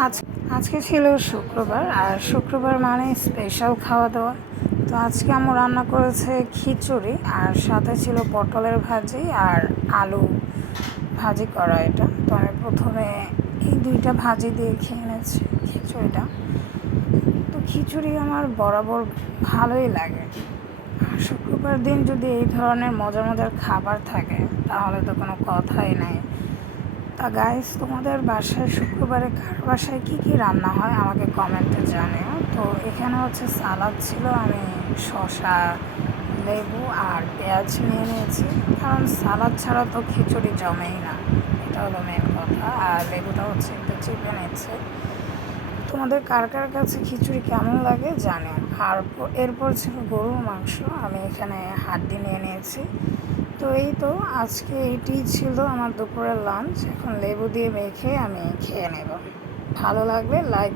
আজ আজকে ছিল শুক্রবার, আর শুক্রবার মানে স্পেশাল খাওয়া দাওয়া। তো আজকে আম্মু রান্না করেছে খিচুড়ি, আর সাথে ছিল পটলের ভাজি আর আলু ভাজি করা। এটা তো আমি প্রথমে এই দুইটা ভাজি দিয়ে খেয়ে নিয়েছি খিচুড়িটা। তো খিচুড়ি আমার বরাবর ভালোই লাগে। আর শুক্রবার দিন যদি এই ধরনের মজার মজার খাবার থাকে তাহলে তো কোনো কথাই নাই। তা গাইস, তোমাদের বাসায় শুক্রবারে কার বাসায় কী কী রান্না হয় আমাকে কমেন্টে জানিও। তো এখানে হচ্ছে সালাদ ছিল, আমি শসা, লেবু আর পেঁয়াজ নিয়ে নিয়েছি, কারণ সালাদ ছাড়া তো খিচুড়ি জমেই না, এটা হলো মেন কথা। আর লেবুটা হচ্ছে একটু চিপে নিচ্ছে। তোমাদের কার কার কাছে খিচুড়ি কেমন লাগে জানিও। আর এরপর ছিল গরুর মাংস, আমি এখানে হাড্ডি নিয়ে নিয়েছি। তো এই তো আজকে এইটি ছিল আমার দুপুরের লাঞ্চ। এখন লেবু দিয়ে মেখে আমি খেয়ে নেব। ভালো লাগলে লাইক